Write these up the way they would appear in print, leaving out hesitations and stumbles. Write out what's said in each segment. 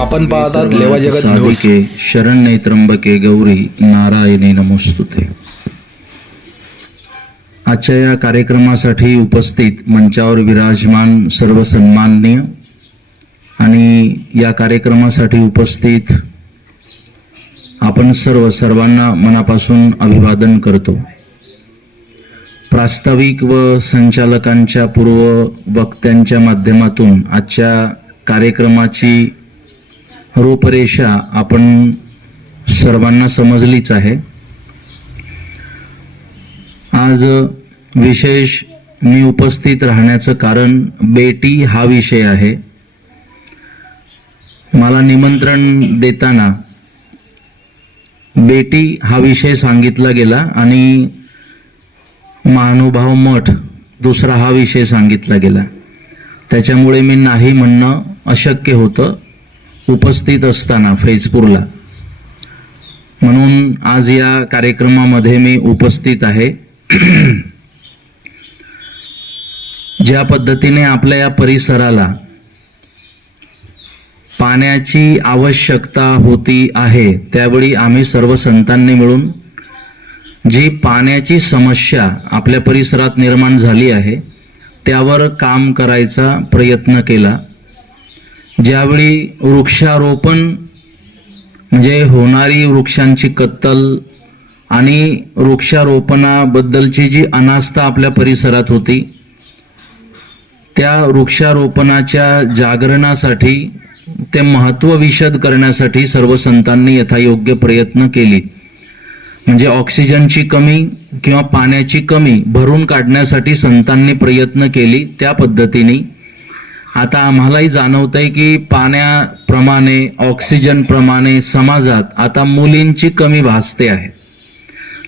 आपण पाहतात लेवा जगत न्यूज. शरण्ये त्र्यंबके गौरी नारायणी नमोस्तुते. आजच्या या कार्यक्रमासाठी उपस्थित मंचावर विराजमान सर्व सन्माननीय आणि या कार्यक्रमासाठी उपस्थित आपण सर्वांना मनापासून अभिवादन करतो. प्रास्ताविक व संचालकांच्या पूर्व वक्त्यांच्या माध्यमातून आजच्या कार्यक्रमाची रूपरेषा आपण सर्वांना समजलीच आहे. आज विशेष मी उपस्थित राहण्याचं कारण बेटी हा विषय आहे. मला निमंत्रण देताना बेटी हा विषय सांगितला गेला आणि महानुभाव मठ दुसरा हा विषय सांगितला गेला. त्याच्यामुळे मी नाही म्हणणं अशक्य होतं उपस्थित असताना फैजपूरला. म्हणून आज या कार्यक्रमामध्ये मी उपस्थित आहे. ज्या पद्धतीने आपल्या या परिसराला पाण्याची आवश्यकता होती आहे, त्यावेळी आम्ही सर्व संतांनी मिळून जी पाण्याची समस्या आपल्या परिसरात निर्माण झाली आहे त्यावर काम करायचा प्रयत्न केला. ज्यावेळी वृक्षारोपण म्हणजे होणारी वृक्षांची कत्तल आणि वृक्षारोपणाबद्दलची जी अनास्था आपल्या परिसरात होती, त्या वृक्षारोपणाच्या जागरणासाठी, ते महत्त्व विशद करण्यासाठी सर्व संतांनी यथायोग्य प्रयत्न केले. म्हणजे ऑक्सिजनची कमी किंवा पाण्याची कमी भरून काढण्यासाठी संतांनी प्रयत्न केली. त्या पद्धतीने आता आम्हालाही जाणवतंय की पाण्याप्रमाणे ऑक्सिजनप्रमाणे समाजात आता मुलींची कमी भासते आहे.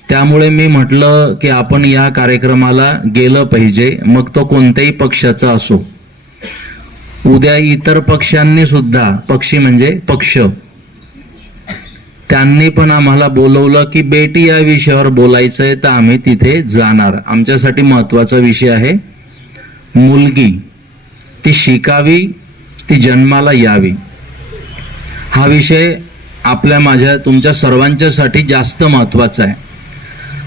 त्यामुळे मी म्हटलं की आपण या कार्यक्रमाला गेलं पाहिजे, मग तो कोणत्याही पक्षाचा असो. उद्या इतर पक्षांनी सुद्धा, पक्षी म्हणजे पक्ष, त्यांनी पण आम्हाला बोलवलं की बेटी या विषयावर बोलायचंय, तर आम्ही तिथे जाणार. आमच्यासाठी महत्त्वाचा विषय आहे मुलगी. ती शिकावी, ती जन्माला यावी. हा विषय माझ्या तुमच्या सर्वांच्यासाठी जास्त महत्त्वाचा आहे.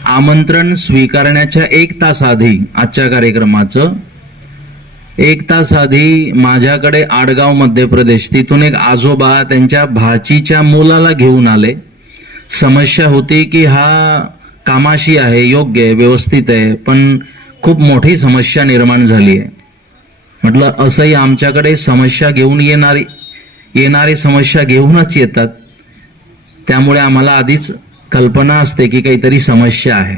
आमंत्रण स्वीकारण्याच्या 1 तास आधी, आजच्या कार्यक्रमाचं 1 तास आधी माझ्याकडे आडगाव मध्य प्रदेश, तिथून एक आजोबा त्यांच्या भाचीच्या मुलाला घेऊन आले. समस्या होती की हा कामाशी आहे, योग्य आहे, व्यवस्थित आहे, पण खूप मोठी समस्या निर्माण झाली आहे. म्हटलं असंही आमच्याकडे समस्या घेऊन येणारे समस्या घेऊनच येतात, त्यामुळे आम्हाला आधीच कल्पना असते की काहीतरी समस्या आहे.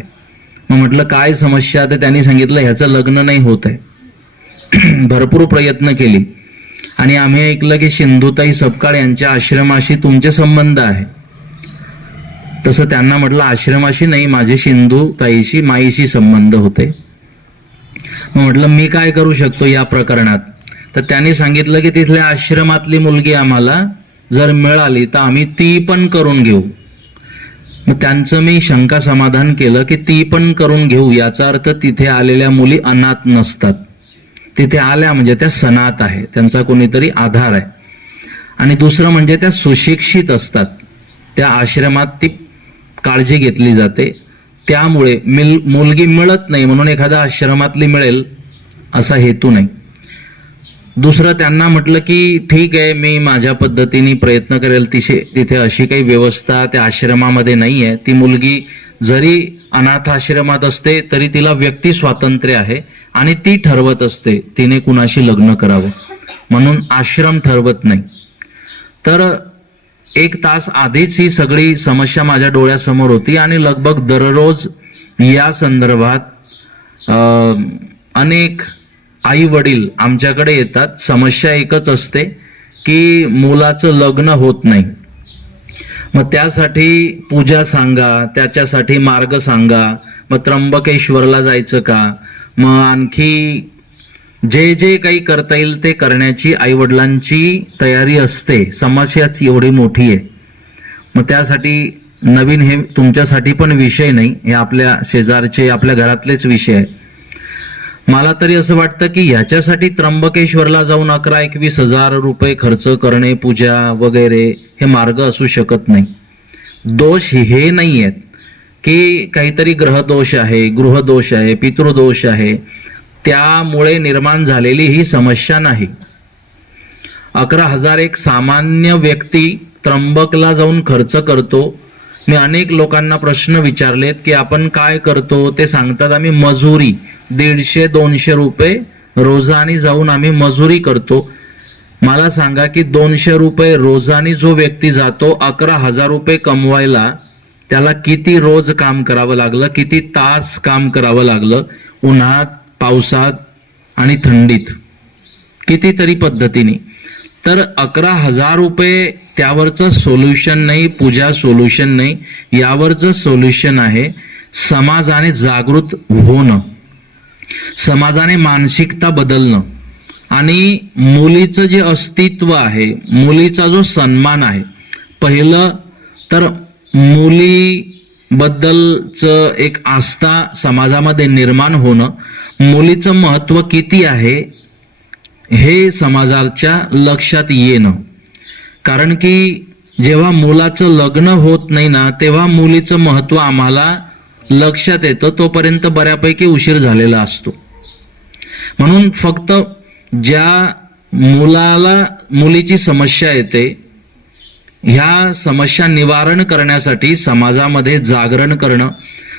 मग म्हटलं काय समस्या, तर त्यांनी सांगितलं ह्याचं लग्न नाही होत आहे. भरपूर प्रयत्न केली आणि आम्ही ऐकलं की सिंधुताई सपकाळ यांच्या आश्रमाशी तुमचे संबंध आहे. तसं त्यांना म्हटलं आश्रमाशी नाही, माझे सिंधुताईशी, माईशी संबंध होते. मग म्हटलं मी काय करू शकतो या प्रकरणात, तर त्यांनी सांगितलं की तिथल्या आश्रमातली मुलगी आम्हाला जर मिळाली तर आम्ही ती पण करून घेऊ. मग त्यांचं मी शंका समाधान केलं की ती पण करून घेऊ, याचा अर्थ तिथे आलेल्या मुली अनाथ नसतात. तिथे आल्या म्हणजे त्या सनात आहे, त्यांचा कोणीतरी आधार आहे. आणि दुसरं म्हणजे त्या सुशिक्षित असतात, त्या आश्रमात ती काळजी घेतली जाते. त्यामुळे मुलगी मिळत नाही म्हणून एखाद्या आश्रमातली मिळेल असा हेतू नाही. दुसरं त्यांना म्हटलं की ठीक आहे, मी माझ्या पद्धतीने प्रयत्न करेल. तिथे अशी काही व्यवस्था त्या आश्रमामध्ये नाही आहे. ती मुलगी जरी अनाथ आश्रमात असते तरी तिला व्यक्ती स्वातंत्र्य आहे आणि ती ठरवत असते तिने कुणाशी लग्न करावं, म्हणून आश्रम ठरवत नाही. तर 1 तास आधीच ही सगळी समस्या माझ्या डोळ्यासमोर होती आणि लगभग दररोज या संदर्भात अनेक आई वडील आमच्याकडे येतात. समस्या एकच असते की मुलाचं लग्न होत नाही. मग त्यासाठी पूजा सांगा, त्याच्यासाठी मार्ग सांगा. मग त्र्यंबकेश्वरला जायचं का, मग आणखी जे काही करता येईल ते करण्याची आईवडिलांची तयारी असते. समस्याच एवढी मोठी आहे. मग त्यासाठी नवीन हे तुमच्यासाठी पण विषय नाही, हे आपल्या शेजारचे, आपल्या घरातलेच विषय आहे. मला तरी असं वाटतं की ह्याच्यासाठी त्र्यंबकेश्वरला जाऊन 11-21 हजार रुपये खर्च करणे, पूजा वगैरे हे मार्ग असू शकत नाही. दोष हे नाही आहेत की काहीतरी ग्रहदोष आहे, गृहदोष आहे, पितृदोष आहे, त्यामुळे निर्माण झालेली ही समस्या नाही. 11,000 एक सामान्य व्यक्ती त्र्यंबकला जाऊन खर्च करतो. मी अनेक लोकांना प्रश्न विचारलेत की आपण काय करतो, ते सांगतात आम्ही मजुरी 150-200 रुपये रोजानी जाऊन आम्ही मजुरी करतो. मला सांगा की 200 रुपये रोजानी जो व्यक्ती जातो 11,000 रुपये कमवायला, त्याला किती रोज काम करावं लागलं, किती तास काम करावं लागलं, उन्हात, पावसात आणि थंडीत, कितीतरी पद्धतीने. तर 11,000 रुपये त्यावरचं सोल्युशन नाही, पूजा सोल्युशन नाही. यावरचं सोल्युशन आहे समाजाने जागृत होणं, समाजाने मानसिकता बदलणं आणि मुलीचं जे अस्तित्व आहे, मुलीचा जो सन्मान आहे, पहिलं तर मुलीबद्दलचं एक आस्था समाजामध्ये निर्माण होणं, मुलीचं महत्त्व किती आहे हे समाजाच्या लक्षात येणं. कारण की जेव्हा मुलाचं लग्न होत नाही ना, तेव्हा मुलीचं महत्त्व आम्हाला लक्षात येतं, तोपर्यंत बऱ्यापैकी उशीर झालेला असतो. म्हणून फक्त ज्या मुलीची समस्या येते, ह्या समस्या निवारण करण्यासाठी समाजामध्ये जागरण करणं,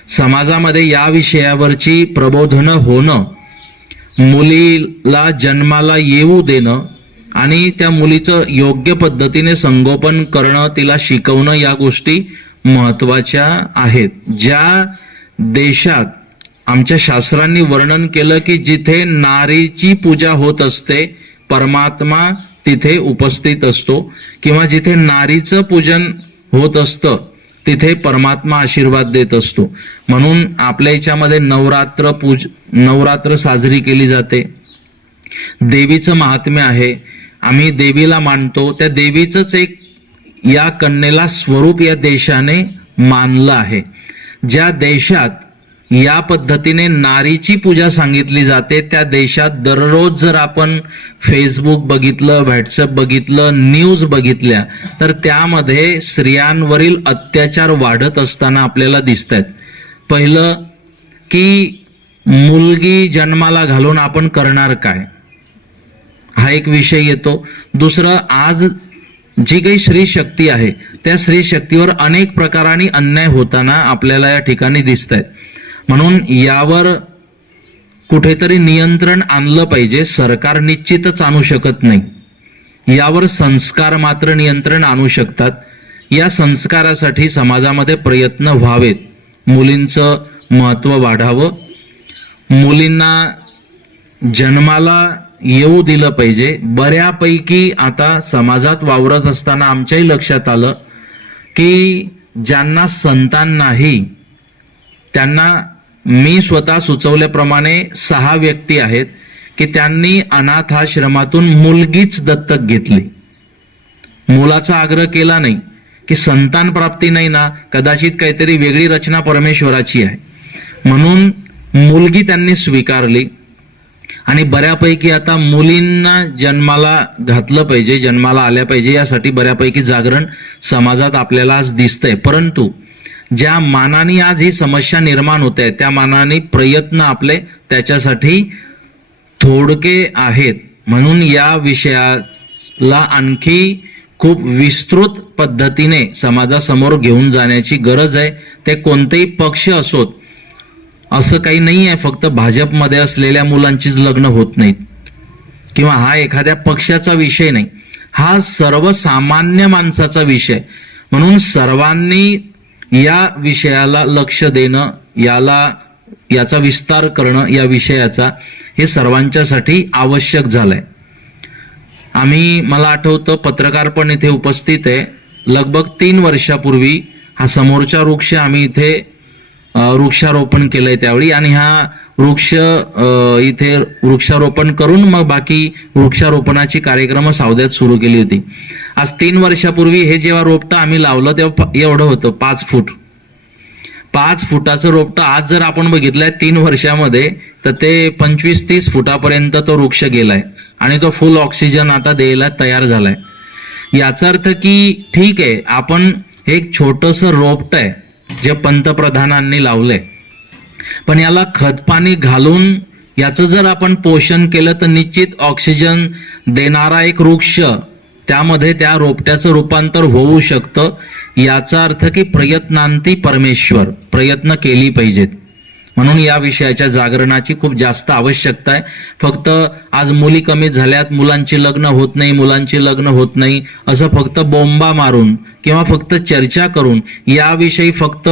समाजामध्ये या विषयावरची प्रबोधनं होणं, मुलीला जन्माला येऊ देणं आणि त्या मुलीचं योग्य पद्धतीने संगोपन करणं, तिला शिकवणं, या गोष्टी महत्त्वाच्या आहेत. ज्या देशात आमच्या शास्त्रांनी वर्णन केलं की जिथे नारीची पूजा होत असते, परमात्मा तिथे उपस्थित असतो, किंवा जिथे नारीचं पूजन होत असतं तिथे परमात्मा आशीर्वाद देत असतो. म्हणून आपल्या याच्यामध्ये नवरात्र साजरी केली जाते. देवीचं महात्म्य आहे, आम्ही देवीला मानतो. त्या देवीचंच एक या कन्येला स्वरूप या देशाने मानलं आहे. ज्या देशात या पद्धतीने नारीची पूजा सांगितली जाते, त्या देशात दररोज जर आपण फेसबुक बघितलं, व्हॉट्सअप बघितलं, न्यूज बघितल्या, तर त्यामध्ये स्त्रियांवरील अत्याचार वाढत असताना आपल्याला दिसत आहेत. पहिलं की मुलगी जन्माला घालून आपण करणार काय, हा एक विषय येतो. दुसरं, आज जी काही स्त्री शक्ती आहे, त्या स्त्री शक्तीवर अनेक प्रकाराने अन्याय होताना आपल्याला या ठिकाणी दिसत आहेत. म्हणून यावर कुठेतरी नियंत्रण आणलं पाहिजे. सरकार निश्चितच आणू शकत नाही, यावर संस्कार मात्र नियंत्रण आणू शकतात. या संस्कारासाठी समाजामध्ये प्रयत्न व्हावेत. मुलींचं महत्त्व वाढावं, मुलींना जन्माला येऊ दिलं पाहिजे. बऱ्यापैकी आता समाजात वावरत असताना आमच्याही लक्षात आलं की ज्यांना संतान नाही त्यांना, मी स्वतः सुचवल्याप्रमाणे 6 व्यक्ती आहेत की त्यांनी अनाथाश्रमातून मुलगीच दत्तक घेतली. मुलाचा आग्रह केला नाही की संतान प्राप्ती नाही ना, कदाचित काहीतरी वेगळी रचना परमेश्वराची आहे, म्हणून मुलगी त्यांनी स्वीकारली. आणि बऱ्यापैकी आता मुलींना जन्माला घातलं पाहिजे, जन्माला आल्या पाहिजे, यासाठी बऱ्यापैकी जागरण समाजात आपल्याला आज दिसतंय. परंतु ज्या मानाने आज ही समस्या निर्माण होते आहे, त्या मानाने प्रयत्न आपले त्याच्यासाठी थोडके आहेत. म्हणून या विषयाला आणखी खूप विस्तृत पद्धतीने समाजासमोर घेऊन जाण्याची गरज आहे. ते कोणतेही पक्ष असोत, असं काही नाही आहे फक्त भाजपमध्ये असलेल्या मुलांचीच लग्न होत नाहीत, किंवा हा एखाद्या पक्षाचा विषय नाही, हा सर्वसामान्य माणसाचा विषय. म्हणून सर्वांनी या विषयाला लक्ष देणं, याचा विस्तार करणं, या विषयाचा, हे सर्वांच्यासाठी आवश्यक झालंय. मला आठवतं, पत्रकार पण इथे उपस्थित आहे. लगभग 3 वर्षापूर्वी हा समोरचा वृक्ष आम्ही इथे वृक्षारोपण केलंय त्यावेळी, आणि हा वृक्ष इथे वृक्षारोपण करून मग बाकी वृक्षारोपणाची कार्यक्रम सावध्यात सुरू केली होती. आज 3 वर्षापूर्वी हे जेव्हा रोपटं आम्ही लावलं तेव्हा एवढं होतं, 5 फूट. 5 फुटाचं रोपटं आज जर आपण बघितलंय 3 वर्षामध्ये, तर ते 25-30 फुटापर्यंत तो वृक्ष गेलाय आणि तो फुल ऑक्सिजन आता द्यायला तयार झालाय. याचा अर्थ की ठीक आहे, आपण एक छोटंसं रोपट आहे जे पंतप्रधानांनी लावलंय, पण याला खतपाणी घालून याचं जर आपण पोषण केलं तर निश्चित ऑक्सिजन देणारा एक वृक्ष त्यामध्ये त्या रोपट्याचं रूपांतर होऊ शकतं. याचा अर्थ की प्रयत्नांती परमेश्वर, प्रयत्न केली पाहिजेत. म्हणून या विषयाच्या जागरणाची खूप जास्त आवश्यकता आहे. फक्त आज मुली कमी झाल्यात, मुलांची लग्न होत नाही असं फक्त बोंबा मारून किंवा फक्त चर्चा करून याविषयी फक्त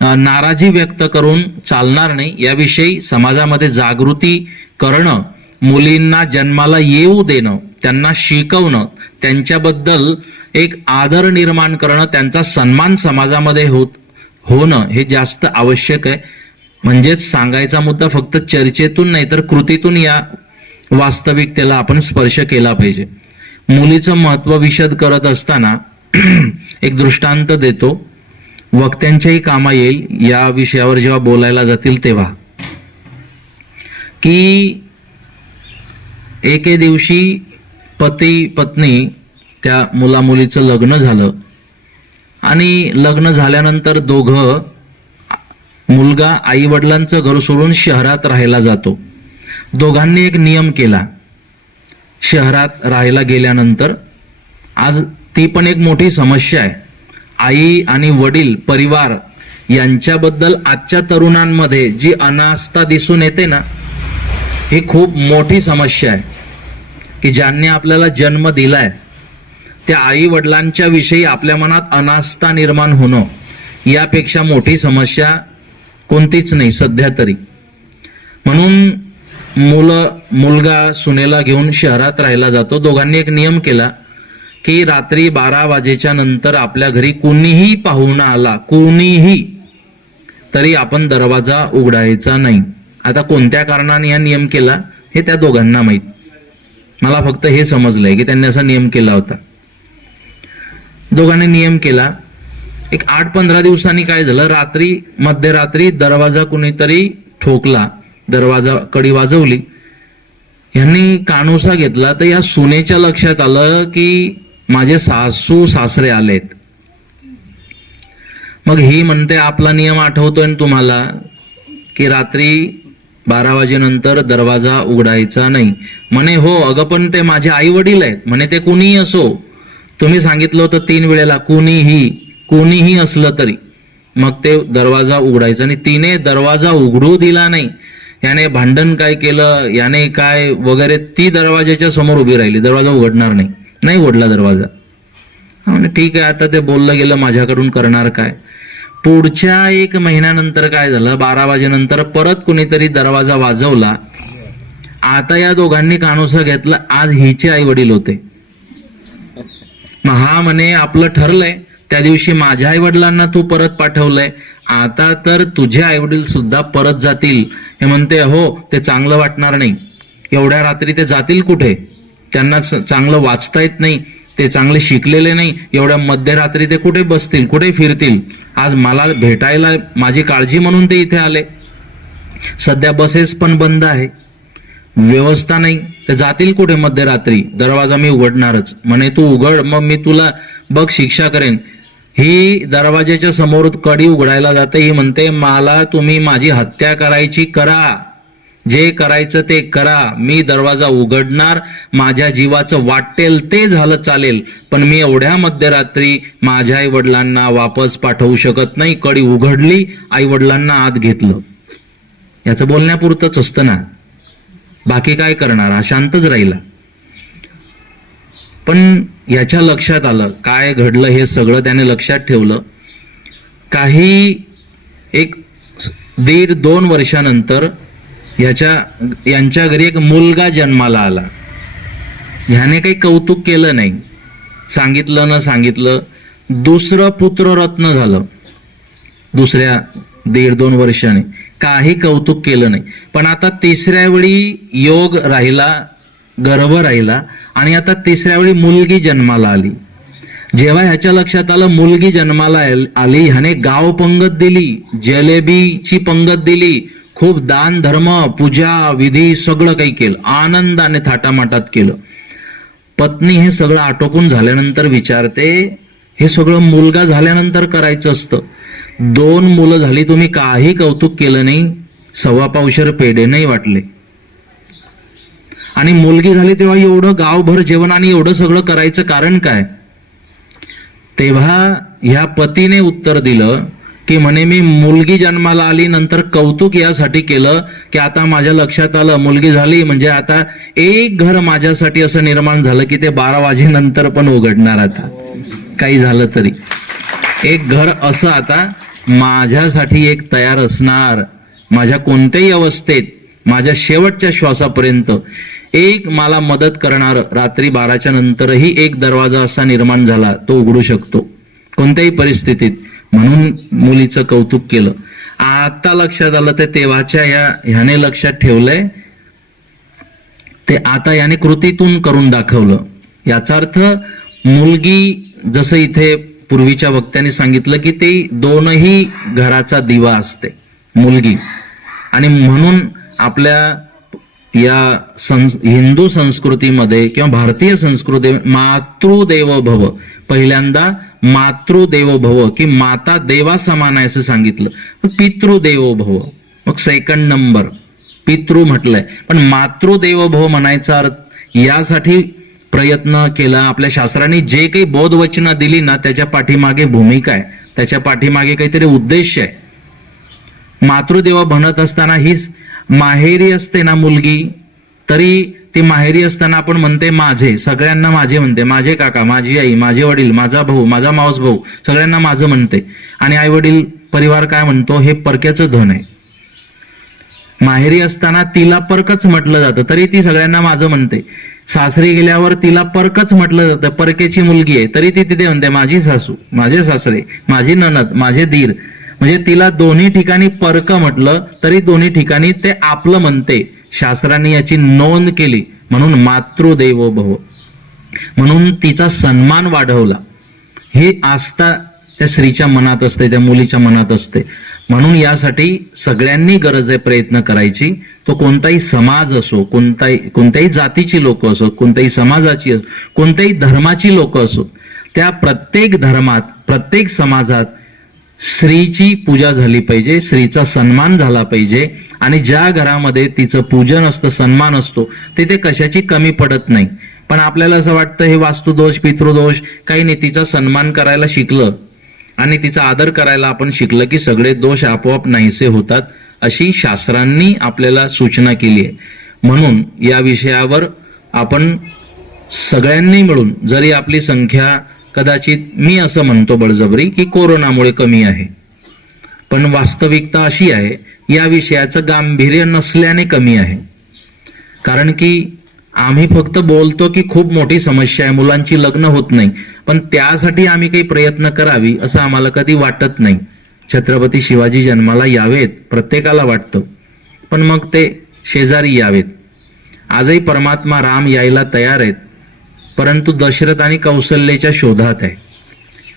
नाराजी व्यक्त करून चालणार नाही. याविषयी समाजामध्ये जागृती करणं, मुलींना जन्माला येऊ देणं, त्यांना शिकवणं, त्यांच्याबद्दल एक आदर निर्माण करणं, त्यांचा सन्मान समाजामध्ये होणं हे जास्त आवश्यक आहे. म्हणजेच सांगायचा मुद्दा फक्त चर्चेतून नाही तर कृतीतून या वास्तविकतेला आपण स्पर्श केला पाहिजे. मुलीचं महत्व विशद करत असताना एक दृष्टांत देतो, वक्त्यांच्याही कामा येईल या विषयावर जेव्हा बोलायला जातील तेव्हा. की एके दिवशी पती पत्नी त्या मुला मुलीचं लग्न झालं आणि लग्न झाल्यानंतर दोघं, मुलगा आई वडिलांचं घर सोडून शहरात राहायला जातो. दोघांनी एक नियम केला, शहरात राहायला गेल्यानंतर आज ती पण एक मोठी समस्या आहे. आई आणि वडील परिवार यांच्याबद्दल आजच्या तरुणांमध्ये जी अनास्था दिसून येते ना, ही खूप मोठी समस्या आहे. की ज्यांनी आपल्याला जन्म दिलाय त्या आई वडिलांच्या विषयी आपल्या मनात अनास्था निर्माण होणं यापेक्षा मोठी समस्या कोणतीच नाही सध्या तरी. म्हणून मुलगा सुनेला घेऊन शहरात राहायला जातो. दोघांनी एक नियम केला की रात्री 12 वाजेच्या नंतर आपल्या घरी कुणीही पाहुणा आला, कुणीही, तरी आपण दरवाजा उघडायचा नाही. आता कोणत्या कारणाने हा नियम केला हे त्या दोघांना माहित. मला फक्त हे समजलंय की त्यांनी असा नियम केला होता. दोघांनी नियम केला. एक 8-15 दिवसांनी काय झालं, मध्यरात्री दरवाजा कुणीतरी ठोकला, दरवाजा कडी वाजवली. यांनी कानोसा घेतला तर या सुनेच्या लक्षात आलं की माझे सासू सासरे आलेत. मग ही म्हणते आपला नियम आठवतोय ना तुम्हाला की रात्री 12 वाजेनंतर दरवाजा उघडायचा नाही. म्हणे हो अगं, पण ते माझे आई वडील आहेत. म्हणे ते कुणीही असो, तुम्ही सांगितलं होतं 3 वेळेला, कुणीही असलं तरी. मग ते दरवाजा उघडायचा आणि तिने दरवाजा उघडू दिला नाही. याने भांडण काय केलं, याने काय वगैरे, ती दरवाजाच्या समोर उभी राहिली, दरवाजा उघडणार नाही उघडला दरवाजा. म्हणजे ठीक आहे, आता ते बोललं गेलं, माझ्याकडून करणार काय. पुढच्या 1 महिन्यानंतर काय झालं, 12 वाजेनंतर परत कुणीतरी दरवाजा वाजवला. आता या दोघांनी कानोसा घेतला, आज हिचे आई वडील होते. हा म्हणे आपलं ठरलंय, त्या दिवशी माझ्या आई वडिलांना तू परत पाठवलंय, आता तर तुझे आई वडील सुद्धा परत जातील. हे म्हणते हो, ते चांगलं वाटणार नाही. एवढ्या रात्री ते जातील कुठे, त्यांना चांगलं वाचता येत नाही, ते चांगले शिकलेले नाही. एवढ्या मध्यरात्री ते कुठे बसतील, कुठे फिरतील. आज मला भेटायला माझी काळजी म्हणून ते इथे आले. सध्या बसेस पण बंद आहे, व्यवस्था नाही, ते जातील कुठे मध्यरात्री. दरवाजा मी उघडणारच. म्हणे तू उघड, मग मी तुला बघ शिक्षा करेन. ही दरवाजाच्या समोर कडी उघडायला जाते. ही म्हणते मला तुम्ही माझी हत्या करायची करा, जे करायचं ते करा, मी दरवाजा उघडणार, माझ्या जीवाचं वाटेल ते झालं चालेल, पण मी एवढ्या मध्यरात्री माझ्या आई वडिलांना वापस पाठवू शकत नाही. कडी उघडली, आई वडिलांना आत घेतलं. याचं बोलण्यापुरतंच असतं ना, बाकी काय करणार, हा शांतच राहिला. पण याच्या लक्षात आलं काय घडलं, हे सगळं त्याने लक्षात ठेवलं. काही 1-1.5-2 वर्षानंतर यांच्या घरी एक मुलगा जन्माला आला. ह्याने काही कौतुक केलं नाही, सांगितलं न सांगितलं, दुसरं पुत्ररत्न झालं. दुसऱ्या 1.5-2 वर्षाने काही कौतुक केलं नाही. पण आता 3ऱ्या वेळी योग राहिला, गर्भ राहिला आणि आता 3ऱ्या वेळी मुलगी जन्माला आली. जेव्हा ह्याच्या लक्षात आलं मुलगी जन्माला आली, ह्याने गाव पंगत दिली, जलेबीची पंगत दिली, खूप दान धर्म पूजा विधी सगळं काही केलं, आनंदाने थाटामाटात केलं. पत्नी हे सगळं आटोपून झाल्यानंतर विचारते, हे सगळं मुलगा झाल्यानंतर करायचं असतं. 2 मुलं झाली, तुम्ही काही कौतुक केलं नाही, 1.25 पावशेर पेढे नाही वाटले. आणि मुलगी झाली तेव्हा एवढं गावभर जेवण आणि एवढं सगळं करायचं कारण काय? तेव्हा ह्या पतीने उत्तर दिलं की म्हणे मी मुलगी जन्माला आली नंतर कौतुक यासाठी केलं की आता माझ्या लक्षात आलं मुलगी झाली म्हणजे आता एक घर माझ्यासाठी असं निर्माण झालं की ते 12 वाजेनंतर पण उघडणार. आता काही झालं तरी एक घर असं आता माझ्यासाठी एक तयार असणार. माझ्या कोणत्याही अवस्थेत, माझ्या शेवटच्या श्वासापर्यंत एक मला मदत करणार. रात्री 12च्या नंतरही एक दरवाजा असा निर्माण झाला, तो उघडू शकतो कोणत्याही परिस्थितीत. म्हणून मुलीचं कौतुक केलं. आता लक्षात आलं ते तेव्हाच्या ह्याने लक्षात ठेवलंय ते आता याने कृतीतून करून दाखवलं. याचा अर्थ मुलगी, जसं इथे पूर्वीच्या वक्त्यांनी सांगितलं की ते दोनही घराचा दिवा असते मुलगी. आणि म्हणून आपल्या या हिंदू संस्कृतीमध्ये किंवा भारतीय संस्कृती मातृदेवो भव, पहिल्यांदा मातृदेवो भव की माता देवा समान आहे असं सांगितलं. पितृदेवो भव मग सेकंड नंबर पितृ म्हटलंय. पण मातृदेवो भव म्हणायचा अर्थ यासाठी प्रयत्न केला. आपल्या शास्त्रांनी जे काही बोधवचनं दिली ना त्याच्या पाठीमागे भूमिका आहे, त्याच्या पाठीमागे काहीतरी उद्देश आहे. मातृदेवा बनत असताना हीच माहेरी असते ना मुलगी, तरी ती माहेरी असताना आपण म्हणते माझे, सगळ्यांना माझे म्हणते, माझे काका, माझी आई, माझे वडील, माझा भाऊ, माझा मावस भाऊ, सगळ्यांना माझं म्हणते. आणि आई वडील परिवार काय म्हणतो, हे परक्याचं धन आहे. माहेरी असताना तिला परकच म्हटलं जातं तरी ती सगळ्यांना माझं म्हणते. सासरी गेल्यावर तिला परकच म्हटलं जातं, परकेची मुलगी आहे तरी ती तिथे म्हणते माझी सासू, माझे सासरे, माझी नणद, माझे दीर. म्हणजे तिला दोन्ही ठिकाणी परक म्हटलं तरी दोन्ही ठिकाणी ते आपलं म्हणते. शास्त्रांनी याची नोंद केली म्हणून मातृदेवो भव, म्हणून तिचा सन्मान वाढवला. ही आस्था त्या स्त्रीच्या मनात असते, त्या मुलीच्या मनात असते. म्हणून यासाठी सगळ्यांनी गरज आहे प्रयत्न करायची. तो कोणताही समाज असो, कोणत्याही जातीची लोक असो, कोणत्याही समाजाची असो, कोणत्याही धर्माची लोक असो, त्या प्रत्येक धर्मात, प्रत्येक समाजात स्त्रीची पूजा झाली पाहिजे, स्त्रीचा सन्मान झाला पाहिजे. आणि ज्या घरामध्ये तिचं पूजन असतं, सन्मान असतो, तिथे कशाची कमी पडत नाही. पण आपल्याला असं वाटतं हे वास्तुदोष, पितृदोष काही नाही, तिचा सन्मान करायला शिकलं आणि तिचा आदर करायला आपण शिकलं की सगळे दोष आपोआप नाहीसे होतात, अशी शास्त्रांनी आपल्याला सूचना केली आहे. म्हणून या विषयावर आपण सगळ्यांनी मिळून, जरी आपली संख्या कदाचित मी असं म्हणतो बळजबरी की कोरोनामुळे कमी आहे, पण वास्तविकता अशी आहे या विषयाचं गांभीर्य नसल्याने कमी आहे. कारण की आम्ही फक्त बोलतो की खूप मोठी समस्या आहे, मुलांची लग्न होत नाही, पण त्यासाठी आम्ही काही प्रयत्न करावी असं आम्हाला कधी वाटत नाही. छत्रपती शिवाजी जन्माला यावेत प्रत्येकाला वाटतं, पण मग ते शेजारी यावेत. आजही परमात्मा राम यायला तयार आहेत, परंतु दशरथ आणि कौसल्याच्या शोधात आहे.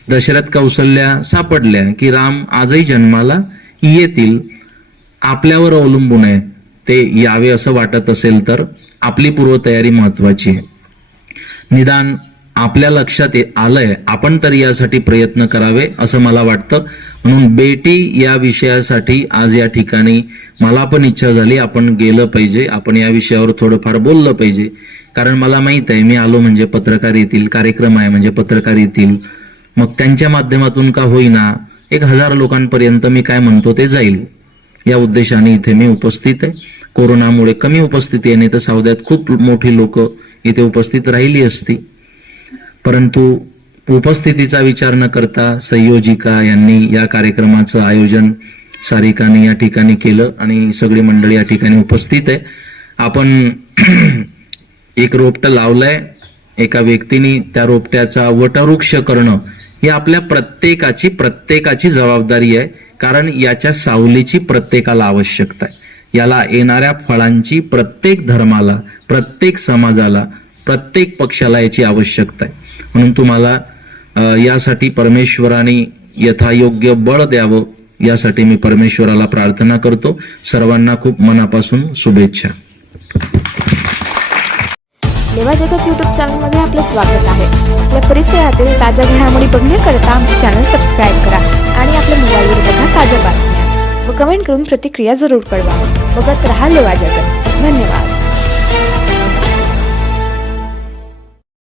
दशरथ कौसल्या सापडल्या की राम आजही जन्माला येतील. आपल्यावर अवलंबून आहे ते यावे असं वाटत असेल तर आपली पूर्वतयारी महत्वाची आहे. निदान आपल्या लक्षात आलंय, आपण तरी यासाठी प्रयत्न करावे असं मला वाटतं. म्हणून बेटी या विषयासाठी आज या ठिकाणी मला पण इच्छा झाली आपण गेलं पाहिजे, आपण या विषयावर थोडंफार बोललं पाहिजे. कारण मला माहित आहे मी आलो म्हणजे पत्रकार येतील, कार्यक्रम आहे म्हणजे पत्रकार येतील, मग त्यांच्या माध्यमातून का होईना 1000 लोकांपर्यंत मी काय म्हणतो ते जाईल. या उद्देशाने इथे मी उपस्थित आहे. कोरोनामुळे कमी उपस्थिती आहे, नाही तर सौद्यात खूप मोठी लोक इथे उपस्थित राहिली असती. परंतु उपस्थितीचा विचार न करता संयोजिका यांनी या कार्यक्रमाचं आयोजन सारिकाने या ठिकाणी केलं आणि सगळी मंडळी या ठिकाणी उपस्थित आहे. आपण एक रोपटं लावलंय, एका व्यक्तीने त्या रोपट्याचा वटवृक्ष करणं ही आपल्या प्रत्येकाची जबाबदारी आहे. कारण याच्या सावलीची प्रत्येकाला आवश्यकता आहे. याला येणाऱ्या फळांची प्रत्येक धर्माला, प्रत्येक समाजाला, प्रत्येक पक्षाला याची आवश्यकता आहे. म्हणून तुम्हाला यासाठी परमेश्वराने यथायोग्य बळ द्यावं, यासाठी मी परमेश्वराला प्रार्थना करतो. सर्वांना खूप मनापासून शुभेच्छा. लेवा जगत यूट्यूब चॅनलमध्ये आपलं स्वागत आहे. आपल्या परिसरातील ताज्या घडामोडी बघण्याकरता आमचे चॅनल सबस्क्राईब करा आणि आपल्या मोबाईलवर बघा ताज्या बातम्या व कमेंट करून प्रतिक्रिया जरूर कळवा. बघत रहा लेवा जगत. धन्यवाद.